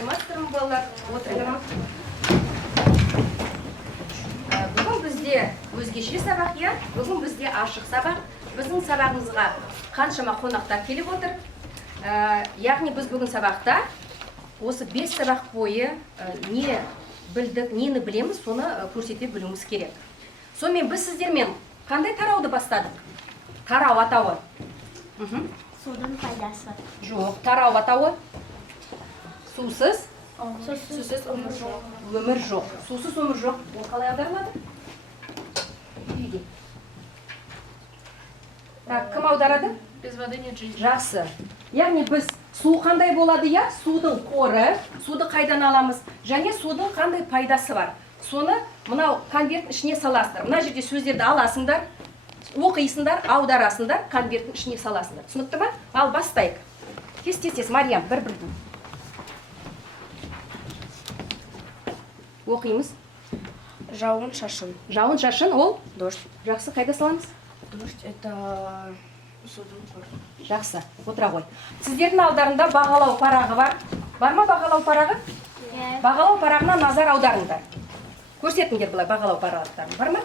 саламатсыздармы балалар? Отырыңдар. Бүгін бізде өзгеше сабақ, я? Бүгін бізде ашық сабақ. Біздің сабағымызға қаншама қонақтар келіп отыр. Яғни біз бүгін сабақта осы 5 сабақ бойы не білдік, нені білеміз, соны көрсете білуіміз керек. Сонымен біз сіздермен қандай тарауды бастадық? Тарау атауы. Судың пайдасы. Жоқ, тарау атауы. Сусыз Сусыз өмір жоқ. өмір жоқ. Сусыз өмір жоқ. Ол қалай аударылады? Үйге. Так, кім аударады? Без воды нет жизни. Жақсы. Яғни біз су қандай болады, я? Судың қоры, суды қайдан аламыз, және судың қандай пайдасы бар. Соны мынау конверттің ішіне саласыңдар. Мына жерде сөздерді аласыңдар, оқисыңдар, аударасыңдар, конверттің ішіне саласыңдар. Түсінікті ма? Ал бастайық. Тез, Мариям, бір-бірден. Оқимыз. Жауын-шашын. Жауын-шашын ол? Дождь. Жақсы, қайда саламыз? Дождь это судың қоры. Жақсы, отыра ғой. Сіздердің алдарында бағалау парағы бар. Бар ма бағалау парағы? Бағалау парағына назар аударыңдар. Көрсетіңдер бұлай бағалау парақтарын. Бар ма?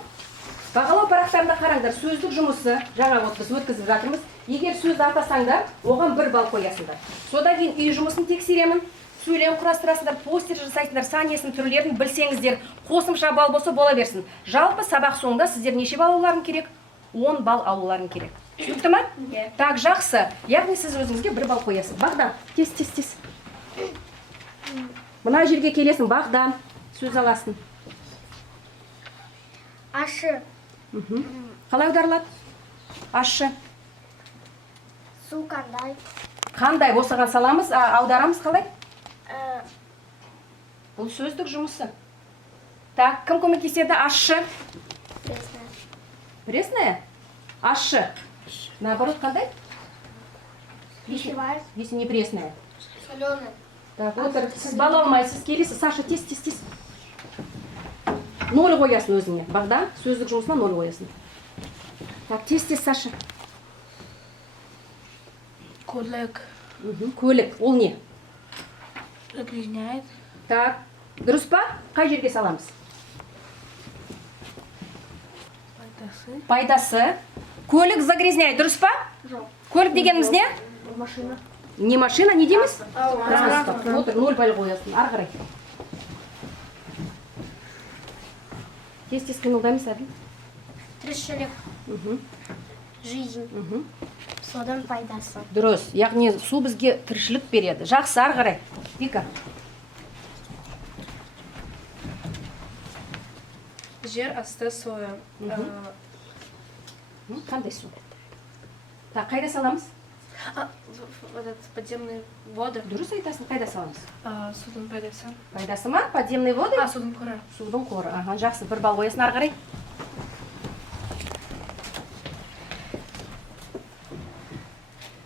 Бағалау парақтарында қараңдар, сөздік жұмысы, жаңа біз өткізіп жатырмыз. Егер сөзді атасаңдар, оған 1 балл қоясыңдар. Содан кейін үй жұмысын тексеремін. Сөйлем құрастырасыңдар, постер жасайсыңдар, сан есім түрлерін білсеңіздер, қосымша балл болса бола берсін. Жалпы сабақ соңында сіздер неше балл алуларың керек? 10 балл алуларың керек. Түсінікті ма? Так, жақсы. Яғни сіз өзіңізге 1 балл қоясыз. Бағдан, тез. Мына жерге келесің, Бағдан. Сөз аласың. Ашы. Қалай аударылады? Ашы. Су қандай? Қандай осыған саламыз, аударамыз қалай? Бұл сөздік жұмысы. Так, кім көмектеседі? Ашы. Пресная. Пресная? Ашы. Наоборот, қандай? Пищевая. Если не пресная. Соленая. Так, отыр. Сіз бала алмайсыз, келесіз. Саша, тез. 0 қоясың өзіңе. Бағдан, сөздік жұмысына 0 қоясың. Так, тез, Саша. Көлік. Көлік, ол не? Загрязняет. Так, дұрыс па? Қай жерге саламыз? Пайдасы. Пайдасы. Көлік загрязняет, дұрыс па? Жоқ. Көлік дегеніміз не? Машина. Не машина, не дейміз? Транспорт. Отыр, 0 балл қоясың. Ары қарай. Тез қимылдаймыз, әділ. Тіршілік. Жизнь. Судың пайдасы. Дұрыс. Яғни су бізге тіршілік береді. Жақсы, ары қарай. Вика. Жер асты суы. Қандай су? Так, қайда саламыз? Подземные воды. Дұрыс айтасың, қайда саламыз? Судың пайдасы. Пайдасы ма? Подземный воды? Судың қоры. Судың қоры. Жақсы, 1 балл қоясың, ары қарай.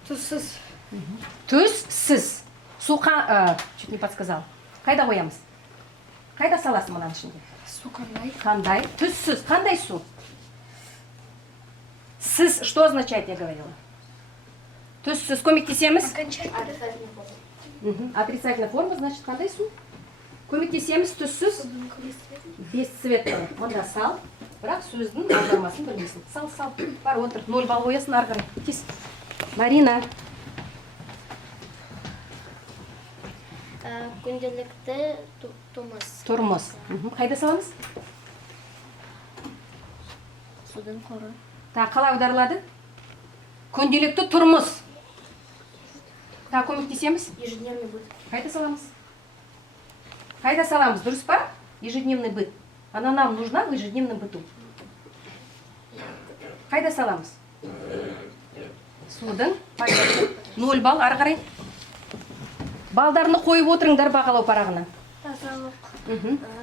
Тұзсыз. Түссіз. Су чуть не подсказал. Қайда қоямыз? Қайда саласың мұнан ішінде? Су қандай? Қандай? Түссіз. Қандай су? Сіз, что означает, я говорила? Түссіз. Көмектесеміз? Отрицательная форма, значит, қандай су? Көмектесеміз, түссіз? Бесцветный. Онда сал. Бірақ сөздің аудармасын білмейсің. Сал. Бар, отыр. 0 балл қоясың, ары қарай. Тез. Марина. Күнделікті тұрмыс. Тұрмыс. Қайда саламыз? Судың қоры. Так, қалай аударылады? Күнделікті тұрмыс. Так, көмектесеміз? Ежедневный быт. Қайда саламыз? Қайда саламыз, дұрыс па? Ежедневный быт. Она нам нужна в ежедневном быту. Қайда саламыз? Судың пайдасы. 0 балл, ары қарай. Балдарны қойып отырыңдар бағалау парағына. Тазалық.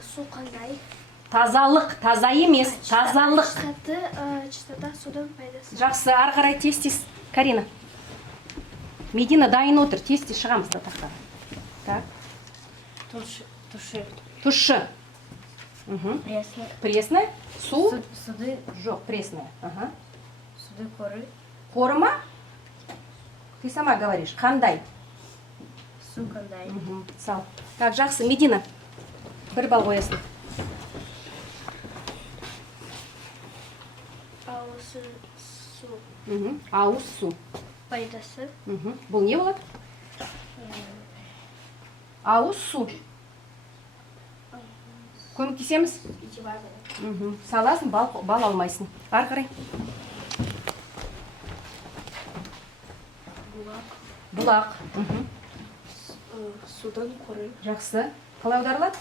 Су қандай? Тазалық, таза емес, тазалық. Чистота судың пайдасы. Жақсы, ары қарай тез. Карина. Медина дайын отыр, тез шығамыз да тақтан. Так. Тұшы. Пресная. Пресная. Су? Суды. Жоқ, пресная. Суды қоры. Қоры ма? Ты сама говоришь, қандай? Су қандай? Сау. Так, жақсы, Медина. 1 балл қоясың. Ауыз су Ауыз су. пайдасы. Бұл не болады? Ауыз су. Көмектесеміз? Саласың, бал алмайсың. Ары қарай. Бұлақ. Судан қоры. Жақсы. Қалай аударылады?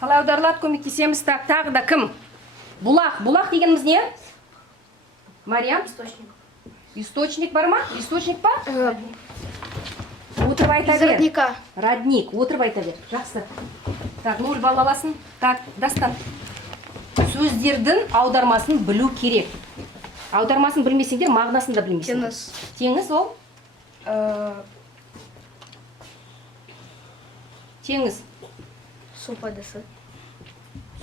Қалай аударылады, көмектесеміз. Так, тағы да кім? Бұлақ. Бұлақ дегеніміз не? Мариам? Источник. Источник бар ма? Источник па? Отырып айта бер. Родника. Родник. Отырып айта бер. Жақсы. Так, 0 балл аласың. Так, Дастан. Сөздердің аудармасын білу керек. Аудармасын білмесеңдер, мағынасын да білмейсіңдер. Теңіз. Теңіз ол? Теңіз. Су пайдасы.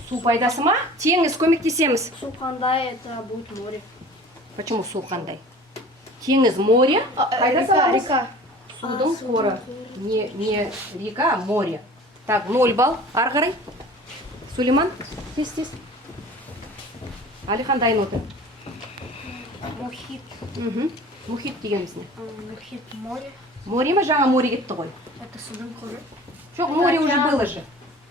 Су пайдасы ма? Теңіз, көмектесеміз. Су қандай, это будет море. Почему су қандай? Теңіз, море. Қайда саламыз? Река. Судың қоры. Не река, а море. Так, 0 балл. Ары қарай. Сулейман, тез. Алихан, дайын отыр. Мухит. Мұхит дегеніміз не? Мухит море. Море ма? Жаңа море кетті ғой. Это судан қоры. Жоқ, море уже было же.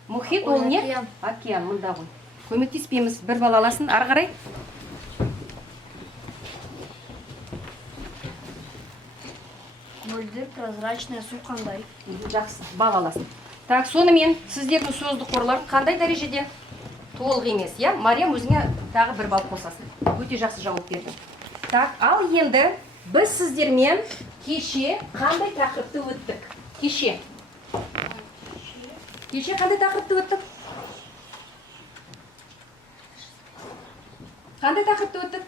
Мұхит ол не? Океан. Океан, мұнда ғой. Көмектеспейміз. 1 балл аласың. Ары қарай. Мөлдір прозрачная су қандай. Жақсы, бал аласың. Так, сонымен сіздердің сөздік қорлар қандай дәрежеде? Толық емес, иә? Мариям, өзіңе тағы 1 балл қосасың. Өте жақсы жауап бердің. Так, ал енді біз сіздермен кеше қандай тақырыпты өттік? Кеше қандай тақырыпты өттік? Қандай тақырыпты өттік?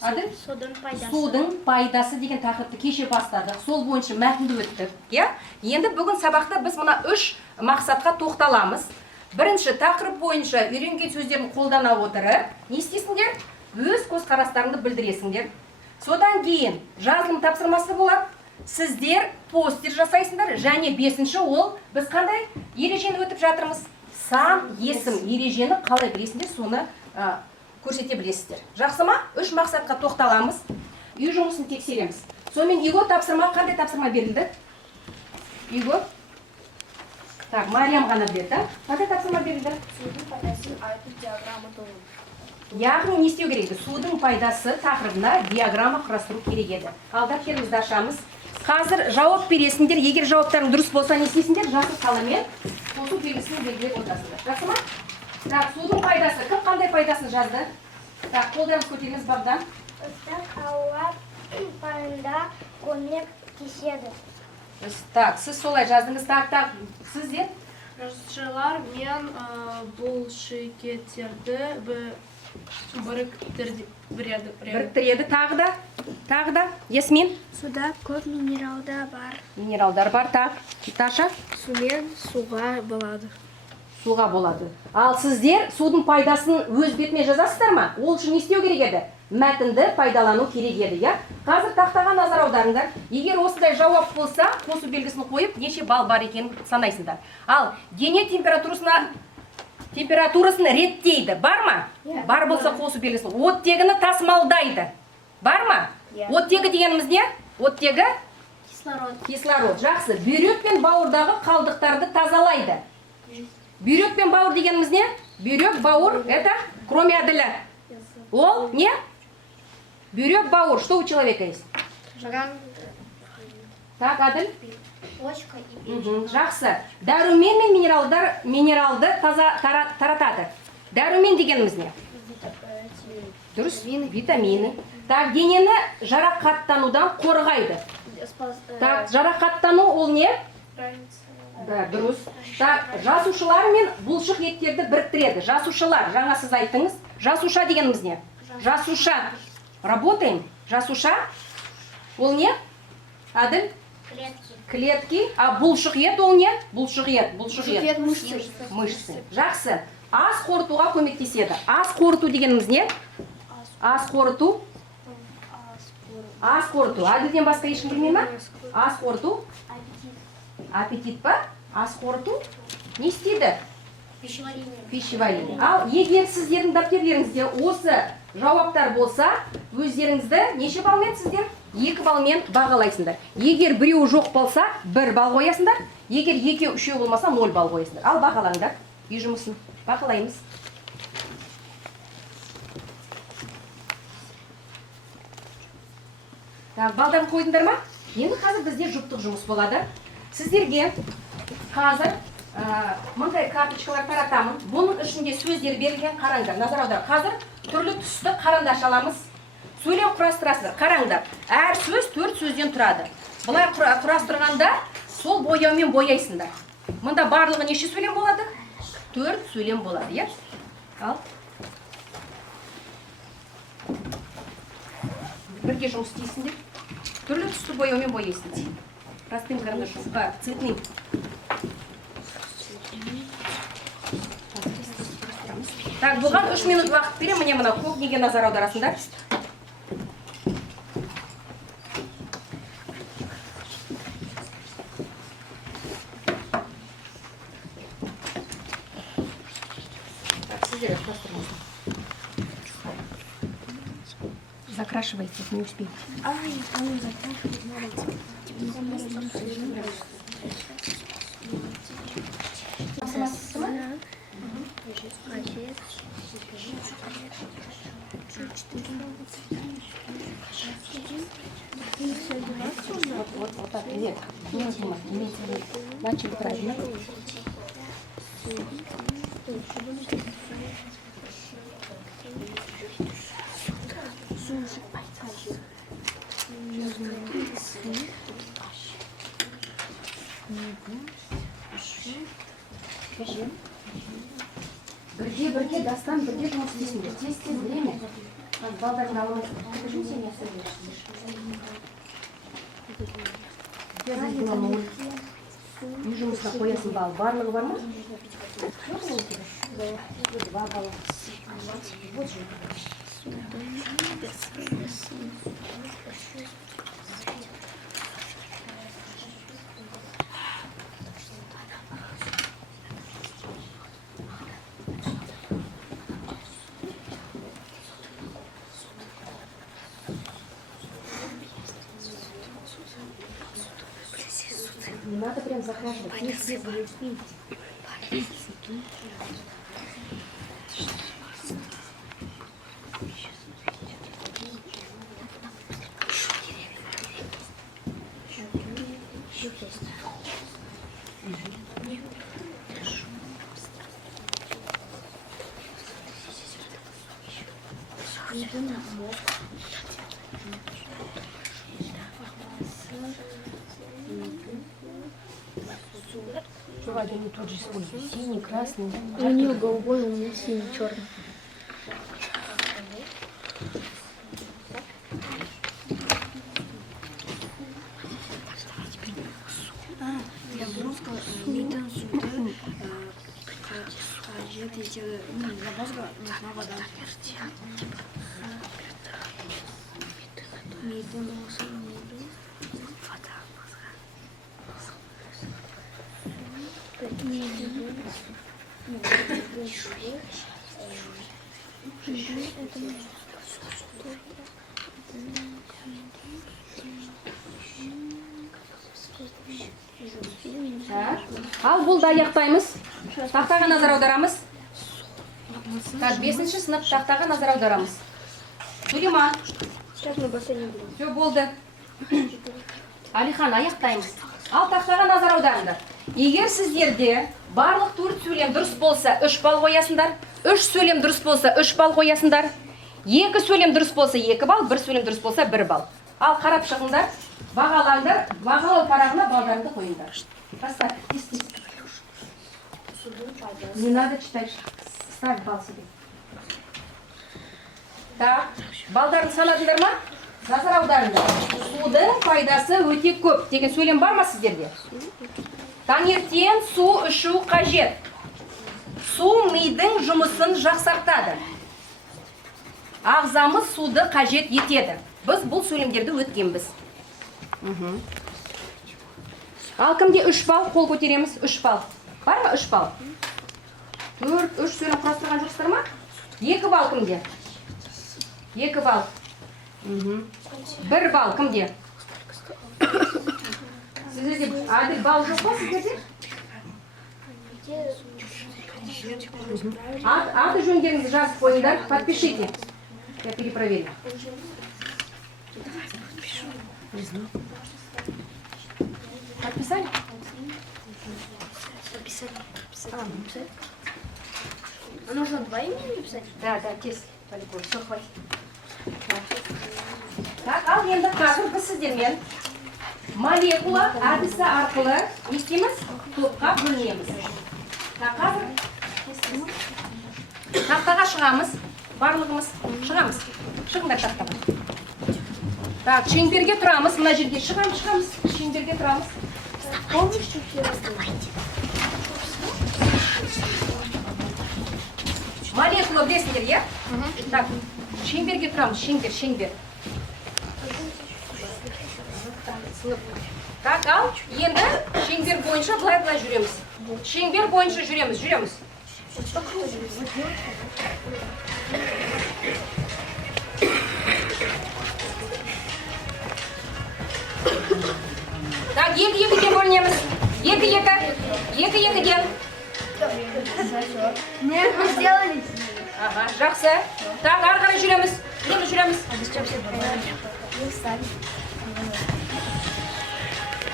Адыл? Судың пайдасы. Судың пайдасы деген тақырыпты кеше бастадық. Сол бойынша мәтінді өттік. Енді бүгін сабақта біз мына 3 мақсатқа тоқталамыз. Бірінші, тақырып бойынша үйренген сөздерін қолдана отырып, не істейсіңдер? Өз көзқарастарыңды білдіресіңдер. Содан кейін жазылым тапсырмасы болады. Сіздер постер жасайсыңдар. Және 5-ші ол біз қандай ережені өтіп жатырмыз? Сан, есім ережені қалай білесіңдер, соны көрсете білесіздер. Жақсы ма? 3 мақсатқа тоқталамыз. Үй жұмысын тексереміз. Сонымен Иго тапсырма, қандай тапсырма берілді? Иго? Так, Мариям ғана біледі. Қандай тапсырма берілді? Судың пайдасын айту диаграмма толы. Яғни не істеу керек еді? Судың пайдасы тақырыбына диаграмма құрастыру керек еді. Ал дәптерімізді ашамыз. Қазір жауап бересіңдер. Егер жауаптарың дұрыс болса, не істейсіңдер? Жасыл қаламмен қосу белгісін белгілеп отырасыңдар. Жақсы ма? Так, судың пайдасы. Кім қандай пайдасын жазды? Так, қолдарыңыз көтеріңіз Бағдан. Ыстық ауа парында көмектеседі. Так, сіз солай жаздыңыз. Так, сіздер? Жазушылар мен бұлшықеттерді Біріктіреді. Тағы да. Ясмин? Суда көп минералдар бар. Минералдар бар. Так, Таша? Сумен суға болады. Суға болады. Ал сіздер судың пайдасын өз бетімен жазасыздар ма? Ол үшін не істеу керек еді? Мәтінді пайдалану керек еді, я? Қазір тақтаға назар аударыңдар. Егер осындай жауап болса, қосу белгісін қойып, неше балл бар екенін санайсыңдар. Ал дене температурасын реттейді. Бар ма? Бар болса қосу белгісін. Оттегіні тасымалдайды. Бар ма? Оттегі дегеніміз не? Оттегі? Кислород. Жақсы. Бүйрек пен бауырдағы қалдықтарды тазалайды. Бүйрек пен бауыр дегеніміз не? Бүйрек, бауыр, это кроме Аделя. Ол не? Бүйрек, бауыр. Что у человека есть? Так, Адель? Почка и печень. Жақсы. Дәрумен мен минералды таратады. Дәрумен дегеніміз не? Дұрыс? Витамины. Так, денені жарақаттанудан қорғайды. Так, жарақаттану ол не? Да, дұрыс. Так, жасушалар мен бұлшық еттерді біріктіреді. Жасушалар, жаңа сіз айттыңыз. Жасуша дегеніміз не? Жасуша. Работаем. Жасуша. Ол не? Адыл? Клетки. А бұлшық ет ол не? Бұлшық ет. Мышцы. Жақсы. Ас қорытуға көмектеседі. Ас қорыту дегеніміз не? Ас қорыту. Ас қорыту. Әділден басқа ешкім білмей ма? Ас қорыту. Аппетит па? Ас қорыту. Не істейді? Пищеварение. Ал егер сіздердің дәптерлеріңізде осы жауаптар болса, өздеріңізді неше балмен сіздер? 2 балмен бағалайсыңдар. Егер біреу жоқ болса, 1 бал қоясыңдар. Егер 2-3 болмаса, 0 бал қоясыңдар. Ал бағалаңдар. Үй жұмысын бағалаймыз. Так, балдарын қойдыңдар ма? Енді қазір бізде жұптық жұмыс болады. Сіздерге қазір мындай карточкалар таратамын. Бұның ішінде сөздер берілген, қараңдар, назар аудар. Қазір түрлі түсті қарандаш аламыз. Сөйлем құрастырасыздар, қараңдар. Әр сөз 4 сөзден тұрады. Бұлар құрастырғанда сол бояумен бояйсыңдар. Мұнда барлығы неше сөйлем болады? 4 сөйлем болады, е? Ал. Бірге жұмыс істейсіңдер. Түрлі түсті бояумен бояйсыңдар. Простым карандашом, цветным. Так, бұған 3 минут уақыт берем, міне мына көк неге назар аударасыңдар. Закрашивайте, не успеете. Вот так, нет, не возьму, имейте в виду. Начали правильно. Бірге дастан, бірге жұмыс істейсіңдер. Тез время. Балдардың алымыз. Покажи сен я үй жұмысына қоясын бал. Барлығы бар ма? 2 балл. Не надо прям закрашивать. Не успеете. Они тот же используют. Синий, красный. У нее голубой, у меня синий, черный. Я бы русского миден суды для мозга нужна вода. Ал бұл да аяқтаймыз. Тақтаға назар аударамыз. 5-ші сынып тақтаға назар аударамыз. Сулейман. Сейчас мы последний будем. Все болды. Алихан, аяқтаймыз. Ал тақтаға назар аударыңдар. Егер сіздерде барлық 4 сөйлем дұрыс болса 3 балл қоясыңдар, 3 сөйлем дұрыс болса 3 балл қоясыңдар, 2 сөйлем дұрыс болса 2 балл, 1 сөйлем дұрыс болса 1 балл. Ал қарап шығыңдар, бағалаңдар, бағалау парағына балдарыңды қойыңдар. Поставь, тиз-тиз. Не надо читать, ставь балл себе. Так, балдарын санадыңдар ма? Назар аударыңдар. Судың пайдасы өте көп деген сөйлем бар ма сіздерде? Таңертең су ішу қажет. Су мидың жұмысын жақсартады. Ағзамыз суды қажет етеді. Біз бұл сөйлемдерді өткенбіз. Ал кімде 3 балл қол көтереміз? 3 балл. Бар ма 3 балл? 3 сөйлем құрастырған жоқсыздар ма? 2 балл кімде? 2 балл. 1 балл кімде? Сіздерде Адil балл жоқ па сіздерде? Аты жөндеріңізді жазып қойыңдар, подпишите. Я перепроверю. Подписали? Написали. А нужно 2 имени написать? Да, тез. Все, хватит. Так, ал енді қазір біз сіздермен молекула әдісі арқылы не істейміз? Топқа бөлінеміз. Так, қазір тақтаға шығамыз. Барлығымыз шығамыз. Шығыңдар тақтаға. Так, шеңберге тұрамыз. Мына жерге шығамыз. Шеңберге тұрамыз. Помнишь, что все раздавайте? Молекула білесіңдер, е? Так, шеңберге тұрамыз. Шеңбер. Так, ал, енді шеңбер бойынша былай жүреміз. Шеңбер бойынша жүреміз. Так, 2-2-ден бөлінеміз. 2-2-ден. Нет, мы сделали. Ага, жақсы. Так, ары қарай жүреміз.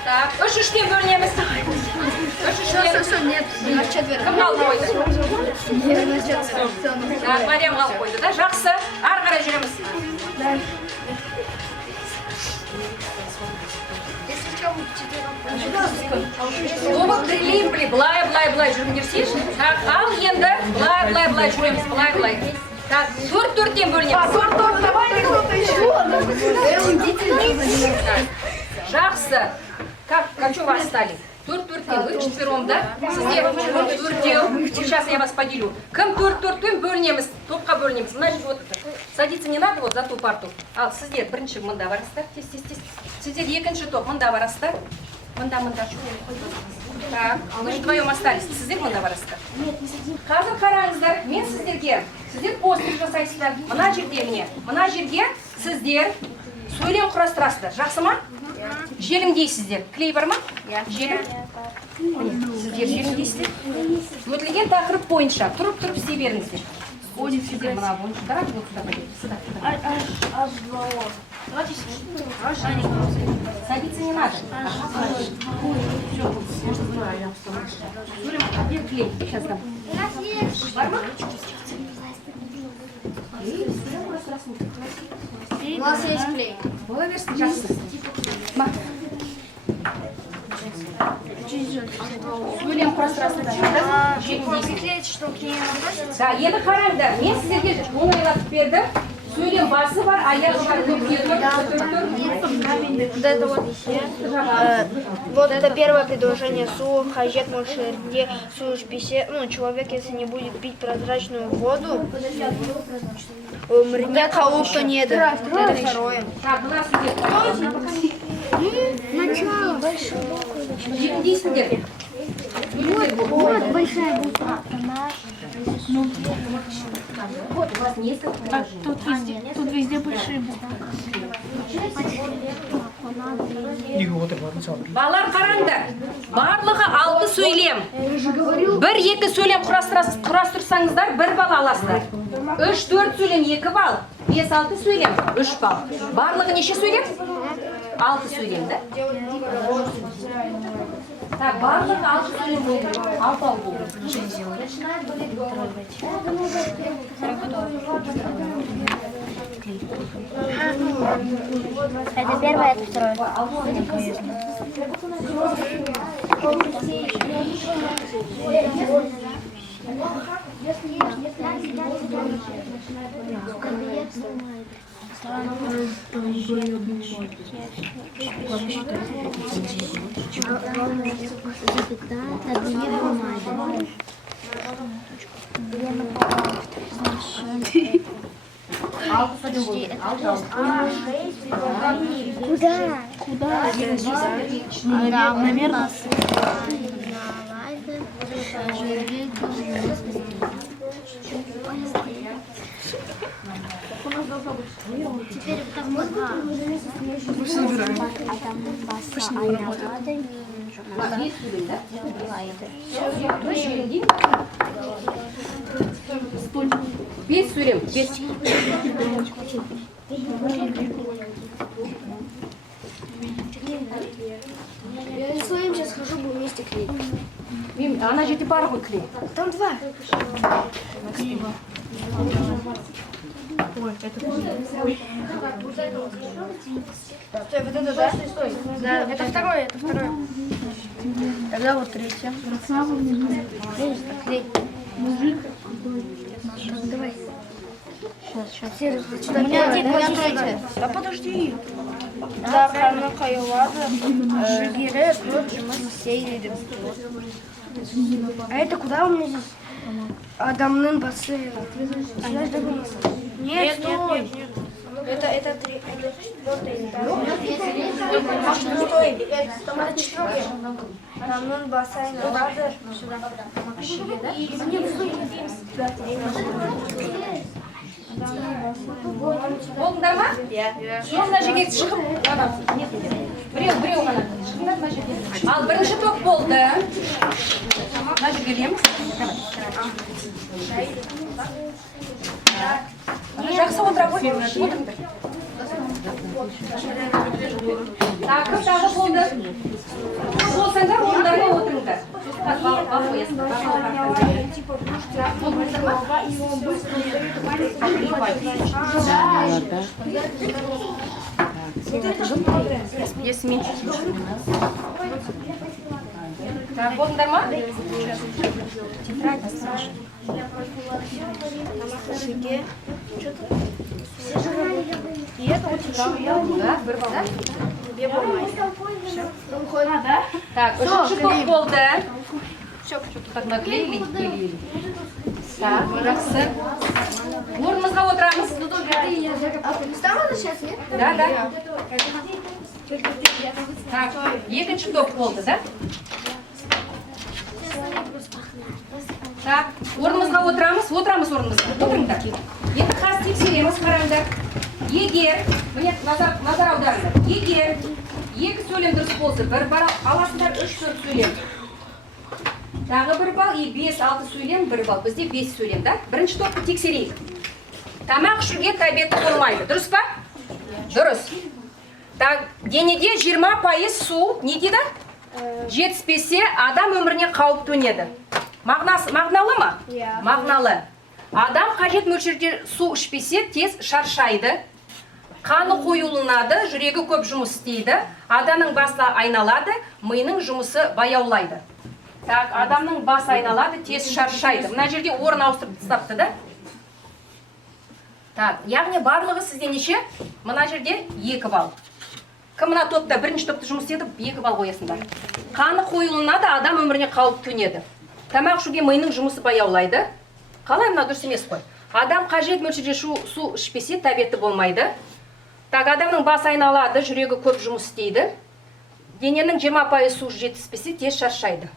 Так, 3-3-ден бөлінеміз. 3-3-ден. Нет, на четверо. Кім қалып қойды? Так, Мариям қалып қойды, да? Жақсы. Ары қарай жүреміз. Тобы бірлей, былай жүріңдерсеш. Так, ал енді былай жүреміз, былай. Так, 4-4-ден бөлінеміз. Давайте кто-то еще. Жақсы. Как что вас стали? 4-4-ден, вы четвером, да? Сіздер 4-4-ден. Сейчас я вас поделю. Кім 4-4-ден бөлінеміз, топқа бөлінеміз. Мына жерге отырды. Садиться не надо вот за ту парту. Ал, сіздер бірінші мында барасыздар. Тез. Сіздер екінші топ мында барасыздар. Мында. Так, вы же вдвоем остались. Сіздер мында барасыздар. Қазір қараңыздар, мен сіздерге, сіздер постер жасайсыздар. Мына жерге сіздер сөйлем құрастырасыздар. Жақсы ма? Желімдейсіздер. Клей бар ма? Желім. Сіздер желімдейсіздер. Өтілген тақырып бойынша тұрып істей беріңіздер. Сіздер мына бойынша. Давайте вот сюда. Давайте Садиться не надо. Где клей? Сейчас дам. Бар ма? У нас есть клей. Бола берсін, жақсы. Ма. Сөйлем құрастырасыздар. Приклеить, что к ней относится? Да, енді қараңдар. Мен сіздерге оңайлатып бердім. Сөйлем басы бар, аяқ Вот это вот. Вот это первое предложение. Су хажет мушерде су шписе. Ну, человек, если не будет пить прозрачную воду, мрне кауфта нет. Это второе. Так, у нас идет. Начало. Желімдейсіңдер. Вот большая буква. Вот, у вас несколько предложений. Тут везде большие буквы. Балалар қараңдар. Барлығы 6 сөйлем. 1-2 сөйлем құрастырсаңыздар 1 балл аласыздар. 3-4 сөйлем 2 балл. 5-6 сөйлем 3 балл. Барлығы неше сөйлем? 6 сөйлем, да? Так, барлығы 6 сөйлем болды. 6 балл болды. Это первое, это второе. Алты стадион болды. Теперь второй два. Бес сөйлем, да? Бес сөйлем деймін. Бес сөйлем. Я рисуем, сейчас хожу, буду вместе клеить. Ана жерде бар ғой клей. Там два. Стой, вот это, да? Да, это второе, это второе. Тогда вот третье. Клей. Давай. Сейчас. У меня третье. Да подожди. Да, қарны қайылады. Жүгері, вот жұмыс істейді. А это куда у меня здесь? Адамның басы. Нет, стой. Это три. Это четвертый. Стой. Это четвертый. Адамның басы айналады. Сюда. И Болдыңдар ма? Иә. Мына жерге шығып, біреу ғана шығыңдар мына жерге. Ал бірінші топ болды. Мына жерге келеміз. Жақсы отыра ғой. Отырыңдар. Тағы болды. Болсаңдар, орындарына отырыңдар. Бал қоясыңдар. Есмин. Так, болдыңдар ма? Тетрадь оставишь. И это очень шумно. Да, бір бал, да? Так, үшінші топ болды. Так, наклеили. Так, жақсы. Орнымызға отырамыз. Стало сейчас, нет? Да. Так, екінші топ болды, да? Так, орнымызға отырамыз орнымызға. Отырыңдар. Енді қазір тексереміз, қараңдар. Егер, міне назар аударыңдар. Егер екі сөйлем дұрыс болса, бір бар аласыңдар, 3-4 сөйлем. Тағы бір бал, 5-6 сөйлем, бір бал. Бізде 5 сөйлем, да? Бірінші топты тексерейік. Тамақ ішуге тәбеті болмайды. Дұрыс па? Дұрыс. Так, денеде 20% су не дейді? Жетіспесе, адам өміріне қауіп төнеді. Мағыналы ма? Мағыналы. Адам қажет мөлшерде су ішпесе, тез шаршайды. Қаны қоюланады, жүрегі көп жұмыс істейді. Адамның басы айналады, миының жұмысы баяулайды. Так, адамның басы айналады, тез шаршайды. Мына жерде орын ауыстырып тастапты, да? Так, яғни барлығы сізде неше? Мына жерде 2 балл. Кім мына топта бірінші топты жұмыс етіп, 2 балл қоясыңдар. Қаны қоюланады, адам өміріне қауіп төнеді. Тамақ ішуге миының жұмысы баяулайды. Қалай мына дұрыс емес қой? Адам қажет мөлшерде су ішпесе, тәбеті болмайды. Так, адамның басы айналады, жүрегі көп жұмыс істейді. Дененің 20% су жетіспесе, тез шаршайды.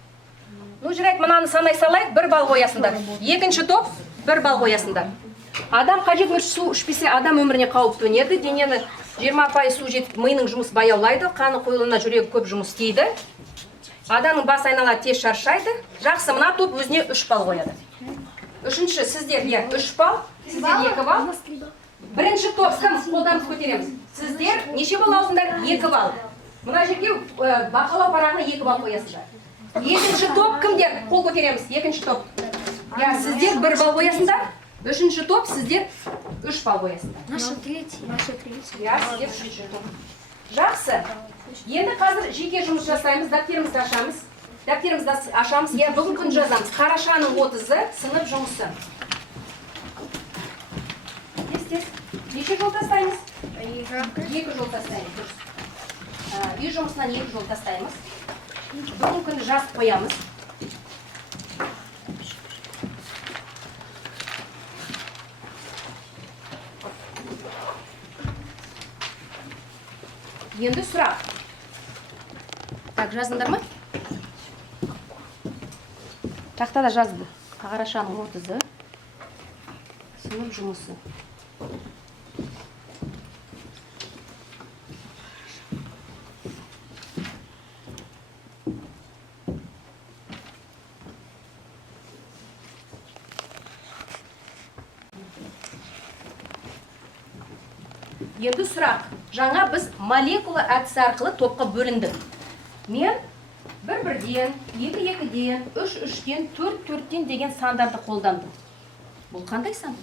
Ну, жүрек, мынаны санай салайық, 1 балл қоясыңдар. Екінші топ, 1 балл қоясыңдар. Адам қажет мөлшерде су ішпесе, адам өміріне қауіп төнеді. Денені 20% су жетіп, миының жұмысы баяулайды, қаны қоюланады, жүрегі көп жұмыс істейді. Адамның басы айналады, тез шаршайды. Жақсы, мына топ өзіне 3 балл қояды. Үшінші, сіздер 3 балл, сіздер 2 балл. Бірінші топ, қолдарымыз көтереміз. Сіздер неше балл алсыңдар? 2 балл. Мына жерге бақылау парағына 2 балл қоясыздар. Екінші топ кімдер? Қол көтереміз. Екінші топ. Сіздер 1 балл қоясыңдар. Үшінші топ, сіздер 3 балл қоясыңдар. Наша третья. Сіздер 3-ші топ. Жақсы. Енді қазір жеке жұмыс жасаймыз, дәптерімізді ашамыз. Дәптерімізді ашамыз, бүгін күн жазамыз. Қарашаның 30-ы сынып жұмысы. Неше жол тастаймыз? 2 жол тастаймыз. Үй жұмысынан 2 жол тастаймыз. Бүгін күні жазып қоямыз. Енді сұрақ. Так, жаздыңдар ма? Тақтада жазды. Қарашаның 30-ы. Сынып жұмысы. Енді сұрақ. Жаңа біз молекула әдісі арқылы топқа бөліндік. Мен 1-1-ден, 2-2-ден, 3-3-ден, 4-4-ден деген сандарды қолдандым. Бұл қандай сан?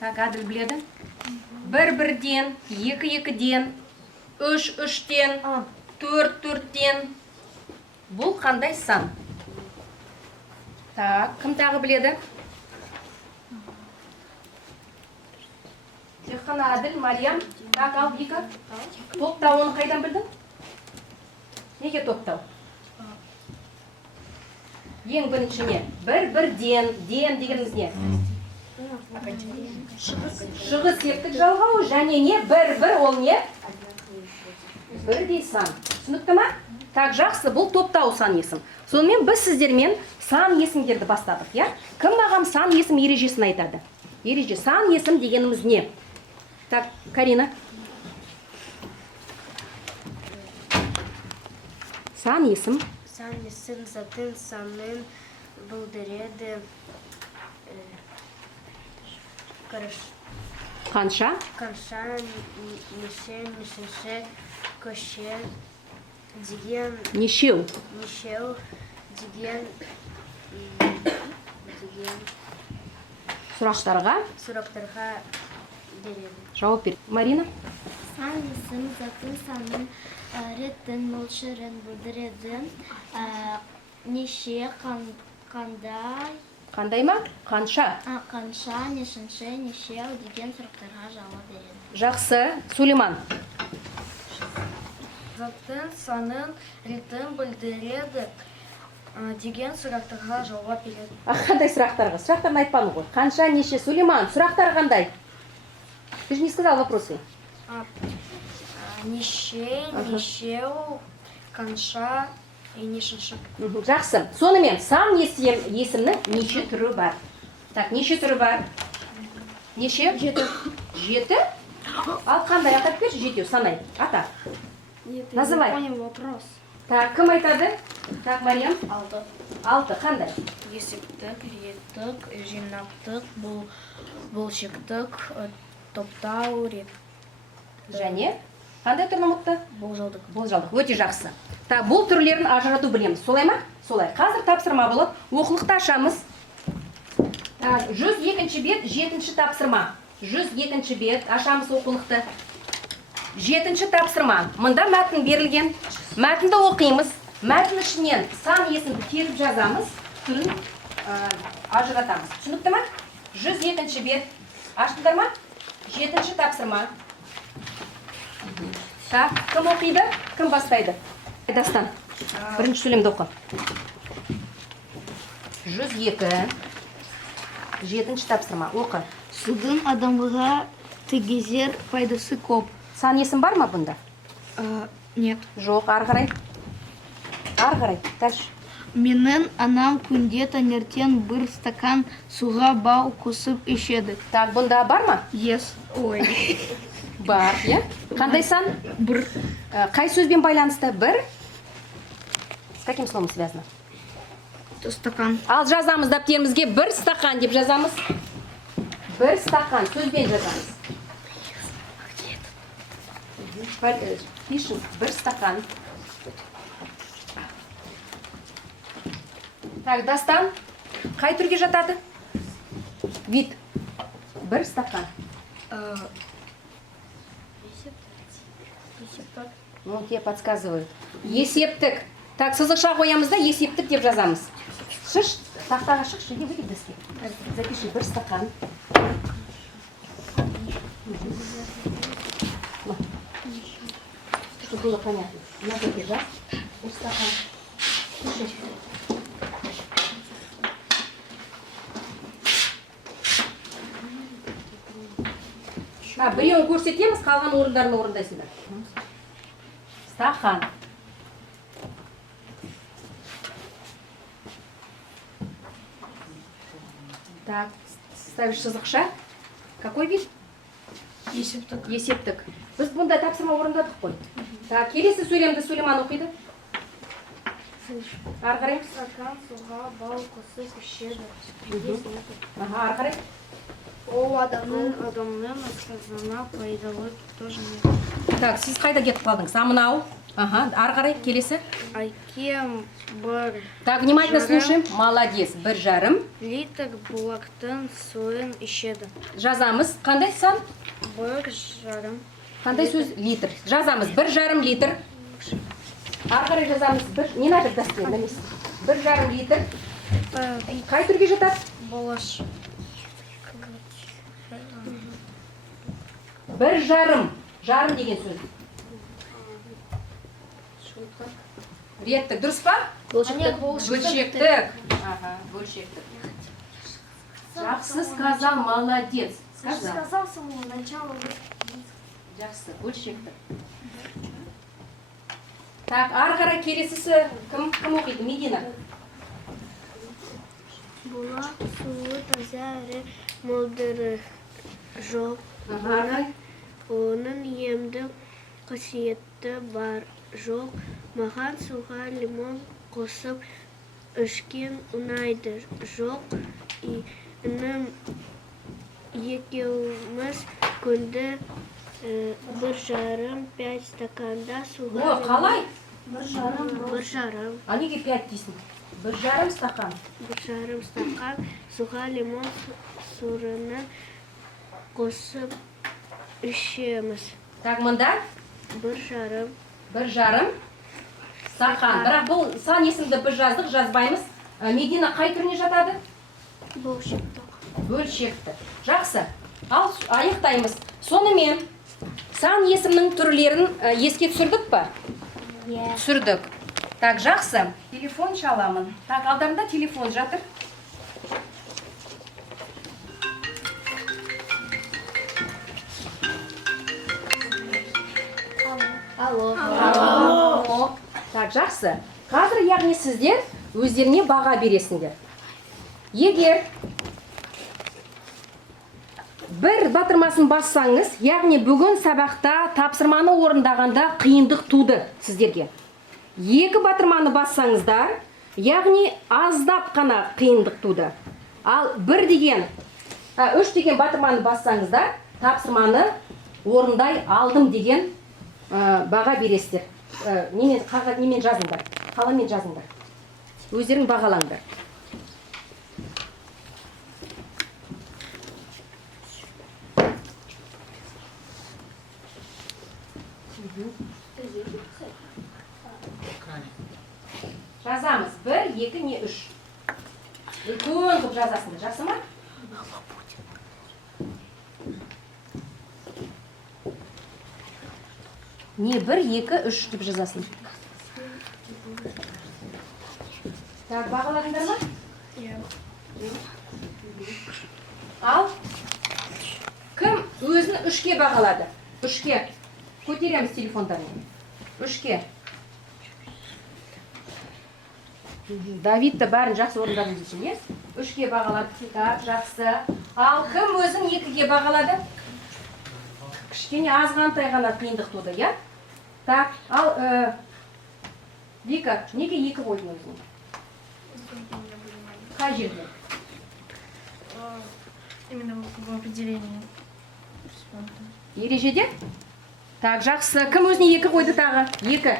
Так, Әділ біледі. 1-1-ден, 2-2-ден, 3-3-ден, 4-4-ден. Бұл қандай сан? Так, кім тағы біледі? Тек қана Әділ, Мариям. Так, ал Вика. Топтау оны қайдан білдің? Неге топтау? Ең бірінші не? 1-1-ден, ден дегеніміз не? Шығыс септік жалғау және не? 1-1 ол не? Бірдей сан. Түсінікті ма? Так, жақсы, бұл топтау сан есім. Сонымен біз сіздермен сан есімдерді бастадық, я? Кім маған сан есім ережесін айтады? Ереже, сан есім дегеніміз не? Так, Карина. Сан есім. Сан есім затын санын білдіреді. Қанша? Қанша, нешінші, көше, деген, Нешеу. нешеу, деген, Сұрақтарға сұрақтарға береді. жауап бер. Марина. Сан есім затын санын реттің мөлшерін білдіреді. Неше, қандай, Қандай ма? Қанша? қанша, нешінші, нешеу деген сұрақтарға жауап береді. Жақсы. Сулейман. Затын санын реттің білдіреді деген сұрақтарға жауап береді. Қандай сұрақтарға? Сұрақтарын айтпаны ғой. Қанша, неше? Сулейман, сұрақтар қандай? Ты же не сказал вопросы. Неше, нешеу, қанша, нешінші. Жақсы. Сонымен сан есімнің неше түрі бар? Так, неше түрі бар? Неше? 7. Ал қандай атап берші? 7 санай. Ата. Называй. Понял вопрос. Так, кім айтады? Так, Мариям. 6. Қандай? Есептік, реттік, жинақтық, бөлшектік, топтау, рет. Және қандай түрін ұмытты? Болжалдық. Болжалдық. Өте жақсы. Так, бұл түрлерін ажырату білеміз. Солай ма? Солай. Қазір тапсырма болады. Оқулықты ашамыз. Так, 102-ші бет, 7-ші тапсырма. 102-ші бет, ашамыз оқулықты. 7-ші тапсырма. Мұнда мәтін берілген. Мәтінді оқимыз. Мәтін ішінен сан есімді теріп жазамыз. Түрін ажыратамыз. Түсінікті ма? 102-ші бет. Аштыңдар ма? 7-ші тапсырма. Так, кім оқиды? Кім бастайды? Дастан. Бірінші сөйлемді оқы. 102. 7-ші тапсырма. Оқы. Судың адамға тигізер пайдасы көп. Сан есім бар ма бұнда? Нет. Жоқ, ары қарай. Ары қарай. Дальше. Менің анам күнде таңертең бір стакан суға бау қосып ішеді. Так, бұнда бар ма? Yes. Ой. Бар, иә? Қандай сан? Бір. Қай сөзбен байланысты? Бір? С каким словом связано? Стакан. Ал жазамыз дәптерімізге бір стакан деп жазамыз. Бір стакан сөзбен жазамыз. Пишем бір стакан. Так, Дастан, қай түрге жатады? Вид. Бір стакан. Ну, тебе подсказывают. Есептік. Так, сызықша қоямыз да, есептік деп жазамыз. Шыш, тақтаға шықшы, не выйди доски. Запиши бір стакан. Чтобы было понятно. На доски, да? Бір стакан. Пиши. Біреуін көрсетеміз, қалған орындарын орындайсыңдар. Стақан. Так, ставишь сызықша. Какой вид? Есептік. Есептік. Біз бұнда тапсырма орындадық қой. Так, келесі сөйлемді Сулейман оқиды. Ары қарай. Стакан, суға, бал, құсы, ішеді. Ага, ары қарай. Ол адамның асқазана пайдалы тоже не. Так, сіз қайда кетіп қалдыңыз? Мынау. Ага, ары қарай, келесі. Әкем бір Так, внимательно слушаем. Молодец. 1,5 литр бұлақтың суын ішеді. Жазамыз. Қандай сан? 1,5. Қандай сөз? Литр. Жазамыз. 1,5 литр. Ары қарай жазамыз. Не надо достать на месте. 1,5 литр. Қай түрге жатады? Болаш. 1,5. Жарым деген сөз. Реттік. Дұрыс па? Бөлшектік. Ага, бөлшектік. Жақсы сказал, молодец. Сказал. Сказал с самого начала. Жақсы, бөлшектік. Так, ары қарай келесісі кім оқиды? Медина. Бұлақ суы таза әрі мөлдірі жоқ. Ага. Оның емді қасиеті бар жоқ. Маған суға лимон қосып ішкен ұнайды жоқ. Інім екеуміз күнде 1,5-5 стаканда суға О, қалай? 1,5 А неге 5 дейсің? 1,5 стақан. 1,5 стакан суға лимон сұрының қосып ішеміз. Так, мұнда 1,5 1,5 стақан. Бірақ бұл сан есімді біз жаздық, жазбаймыз. Медина қай түріне жатады? Бөлшекті. Жақсы. Ал аяқтаймыз. Сонымен сан есімнің түрлерін еске түсірдік па? Түсірдік. Так, жақсы. Телефон шаламын. Так, алдарында телефон жатыр. Алло. Так, жақсы. Қазір яғни сіздер өздеріне баға бересіңдер. Егер бір батырмасын бассаңыз, яғни бүгін сабақта тапсырманы орындағанда қиындық туды сіздерге. 2 батырманы бассаңыздар, яғни аздап қана қиындық туды. Ал 3 деген батырманы бассаңыздар, тапсырманы орындай алдым деген баға бересіздер. Немен жазыңдар, қаламен жазыңдар. Өздерің бағалаңдар. Жазамыз. 1, 2, не 3. Үлкен қып жазасыңдар. Жақсы ма? Не 1, 2, 3 деп жазасың. Так, бағаладыңдар ма? Ал кім өзін 3-ке бағалады? 3-ке. Көтереміз телефондармен. 3-ке. Давидті бәрін жақсы орындадың дейсің, е? 3-ке бағалады. Так, жақсы. Ал кім өзін 2-ге бағалады? Кішкене азғантай ғана қиындық туды, е? Так, ал Вика, неге 2 қойдың өзің? Қай жерде? Именно в определении. Ережеде? Так, жақсы. Кім өзіне 2 қойды тағы? 2.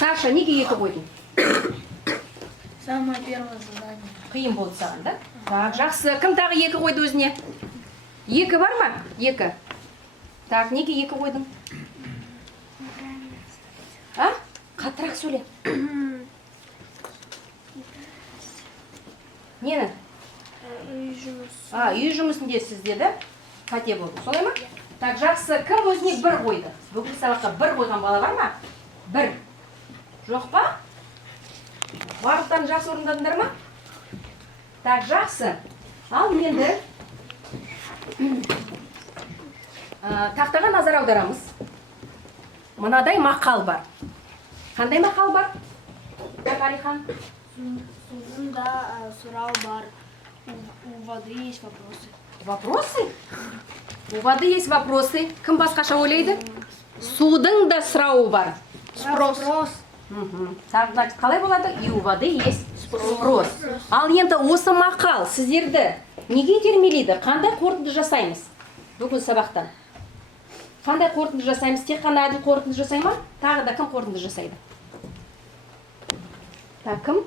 Саша, неге 2 қойдың? Самое первое задание. Қиын болды саған, да? Так, жақсы. Кім тағы 2 қойды өзіне? 2 бар ма? 2. Так, неге 2 қойдың? А? Қаттырақ сөйле. Нені? Үй жұмыс. Үй жұмысында сізде, да? Қате болды. Солай ма? Так, жақсы. Кім өзіне 1 қойды? Бүгін сабаққа 1 қойған бала бар ма? 1. Жоқ па? Барлықтарын жақсы орындадыңдар ма? Так, жақсы. Ал енді Тақтаға назар аударамыз. Мынадай мақал бар. Қандай мақал бар? Алихан. Судында сұрау бар. У воды есть вопросы. Вопросы? У воды есть вопросы. Кім басқаша ойлайды? Судың да сұрауы бар. Спрос. Значит, қалай болады? И у воды есть спрос. Ал енді осы мақал сіздерді неге итермелейді? Қандай қорытынды жасаймыз? Бүгін сабақтан. Қандай қорытынды жасаймыз? Тек қана әділ қорытынды жасай ма? Тағы да кім қорытынды жасайды? Так, кім?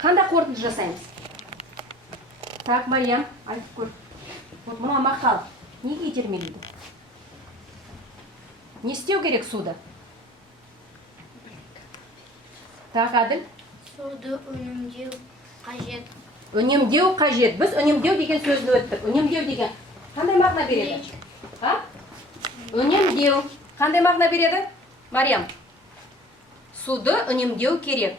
Қандай қорытынды жасаймыз? Так, Мариям, айтып көр. Вот мына мақал неге итермелейді? Не істеу керек суда? Так, Әділ? Суды үнемдеу қажет. Үнемдеу қажет. Біз үнемдеу деген сөзді өттік. Үнемдеу деген қандай мағына береді? Үнемдеу. Қандай мағына береді? Мариям. Суды үнемдеу керек.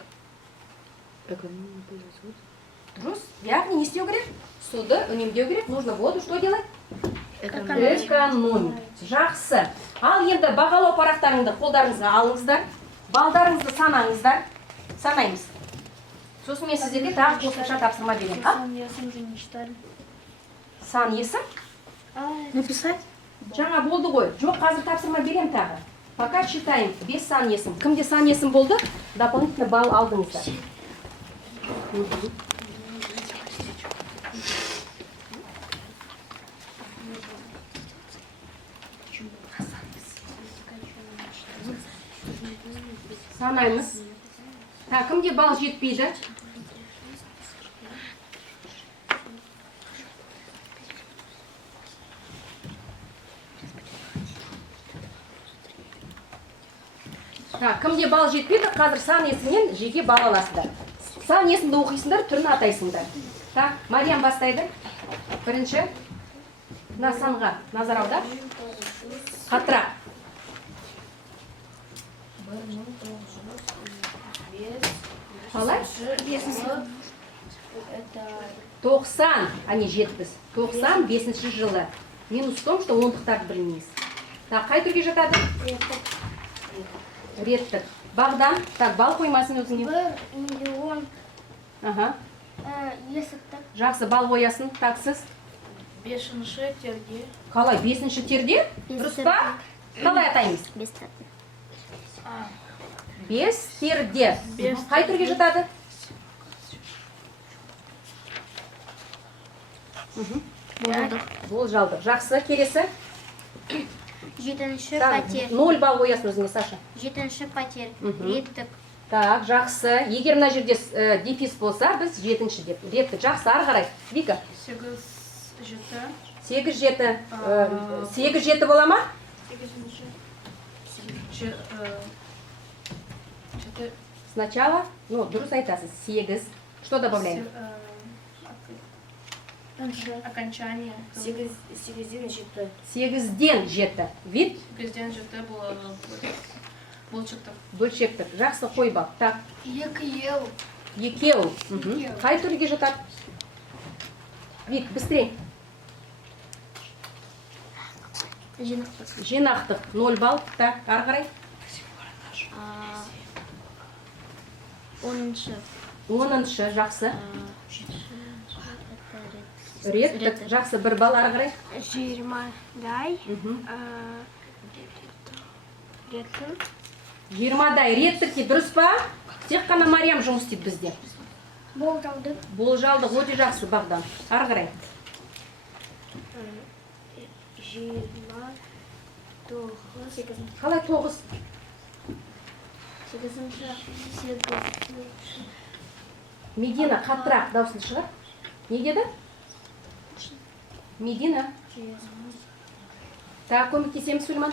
Дұрыс. Яғни не істеу керек? Суды үнемдеу керек. Нужно воду что делать? Экономить. Жақсы. Ал енді бағалау парақтарыңды қолдарыңызға алыңыздар. Балдарыңызды санаңыздар. Санаймыз. Сосын мен сіздерге тағы қосымша тапсырма беремін. Сан есім уже не читали. Сан есім? Написать? Жаңа болды ғой. Жоқ, қазір тапсырма берем тағы. Пока читаем. Без сан есім. Кімде сан есім болды? Дополнительно балл алдыңыздар. Санаймыз. Так, кімде балл жетпейді? Так, кімде балл жетпейді? Қазір сан есімнен жеке балл аласыздар. Сан есімді оқисыңдар, түрін атайсыңдар. Так, Мариям бастайды. Бірінші. Мына санға назар аудар. Қатырақ. Қалай? 90, а не 70. 95 жылы. Минус в том, что ондықтарды білмейсіз. Так, қай түрге жатады? Реттік. Бағдан, так, бал қоймасын өзіңе. 1 миллион Ага. есіктік. Жақсы, бал қоясын. Так, сіз? 5-ші терге. Қалай, 5-ші терде? Дұрыс па? Қалай атаймыз? Бес терде. Қай түрге жатады? Болжалдық. Жақсы, келесі. 7-ші Так, пәтер. 0 бал қоясын өзіңе, Саша. 7-ші пәтер. Реттік. Так, жақсы. Егер мына жерде дефис болса, біз 7-ші деп. Реттік. Жақсы, ары қарай. Вика. 8-7. 8-7 бола ма? Сначала, ну, дұрыс айтасыз. 8. Что добавляем? Окончание. 8-ден жеті. 8-ден жеті. Вид? 8-ден жеті бұлшықтық. Бөлшектік. Жақсы, қой бақ. Так. Екеу. Екеу. Қай түрге жатады? Вик, быстрее. Жинақтық. Жинақтық. 0 балл. Так, ары қарай. 10-ші. 10-шы. Жақсы. Реттік. Жақсы, 1 балл. Ары қарай. 20-дай. Реттік. 20-дай. Реттікте дұрыс па? Тек қана Мариям жұмыс істейді бізде. Болжалдық. Болжалдық. Өте жақсы, Бағдан. Ары қарай. 29. Қалай 9? 8-ші. Медина қаттырақ даусын шығар. Не деді? Медина. Так, көмектесеміз, Сульман.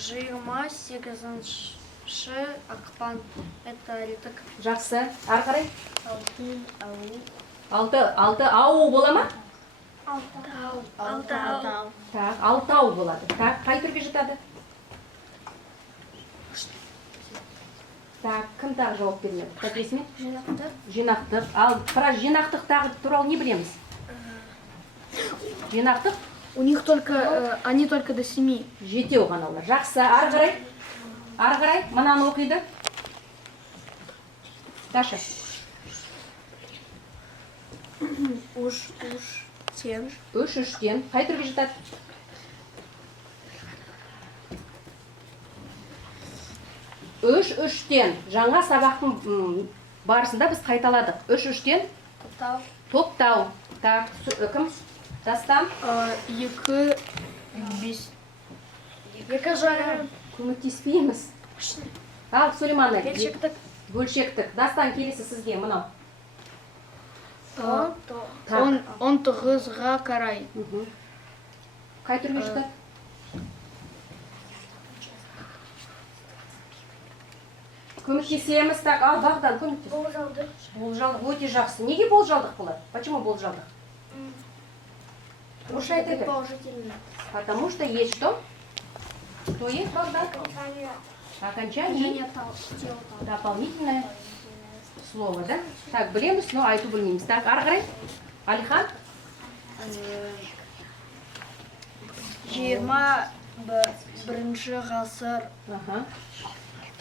28-ші ақпан. Это реттік. Жақсы. Ары қарай. 6 6 ау бола ма? 6 Так, 6 ау болады. Так, қай түрге жатады? Так, кім тағы жауап бермеді? Так, ресми? Жинақтық. Жинақтық. Ал про жинақтық тағы туралы не білеміз? Жинақтық? У них только, они только до 7. Жетеу ғана олар. Жақсы, ары қарай. Ары қарай, мынаны оқиды. Даша. Тен. Үш үштен. Қай түрге жатады? Үш үштен. Жаңа сабақтың барысында біз қайталадық. Үш үштен. Топтау. Так, кім? Дастан. Екі жарым. Көмектеспейміз. Ал, Сулейман. Бөлшектік. Бөлшектік. Дастан, келесі сізге мынау. 19-ға қарай. Қай түрге жатады? Көмектесеміз. Так, ал, Бағдан көмектес. Болжалдық өте жақсы. Неге болжалдық болады? Почему болжалдық? Лучше это Положительно. потому что есть что? Что есть, Богдан? Окончание. Дополнительное слово, да? Так, білеміз, но айту білмейміз. Так, ары қарай. Алихан? 21-ші ғасыр.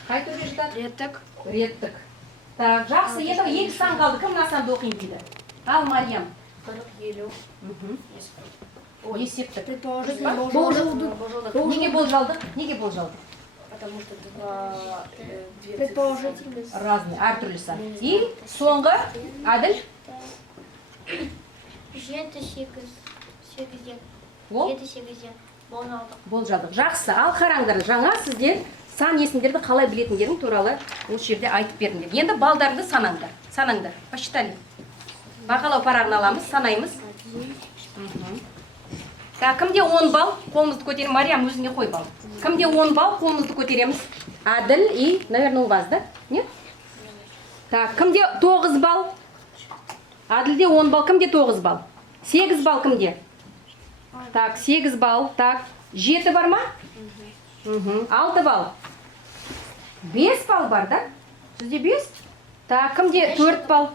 Қай түрге жатады? Реттік. Реттік. Так, жақсы. Енді екі сан қалды. Кім насанды оқиын дейді? Ал, Мариям. 40-50. Есептік. Болжалдық. Неге болжалдық? Неге болжалдық? Потому что предположительно. Разные, әртүрлі сан. И соңғы, Әділ? 7-8. Ол? 7-8. Болжалдық. Болжалдық. Жақсы. Ал қараңдар, жаңа сіздер сан есімдерді қалай білетіндерің туралы осы жерде айтып бердіңдер. Енді балдарды санаңдар. Санаңдар. Посчитали. Бағалау парағын аламыз, санаймыз. Так, кімде 10 балл? Қолымызды көтереміз. Мариям, өзіңе қой балл. Кімде 10 балл? Қолымызды көтереміз. Әділ и, наверное, у вас, да? Нет? Так, кімде 9 балл? Әділде 10 балл. Кімде 9 балл? 8 балл кімде? Так, 8 балл. Так, 7 бар ма? 6 балл. 5 балл бар, да? Сізде 5? Так, кімде 4 балл?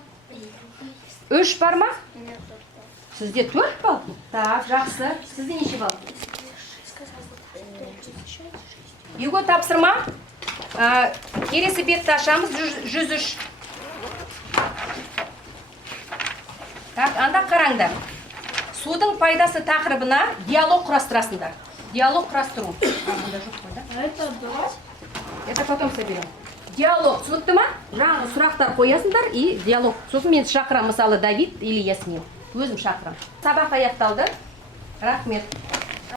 3 бар ма? Сізде 4 балл? Так, жақсы. Сізде неше балл? Его тапсырма. Келесі бетті ашамыз. 103. Так, анда қараңдар. Судың пайдасы тақырыбына диалог құрастырасыңдар. Диалог құрастыру. Это потом соберем. Диалог. Түсінікті ма? Жаңағы сұрақтар қоясыңдар и диалог. Сосын мен шақырам, мысалы Давид или Ясмин. Өзім шақырам. Сабақ аяқталды. Рахмет.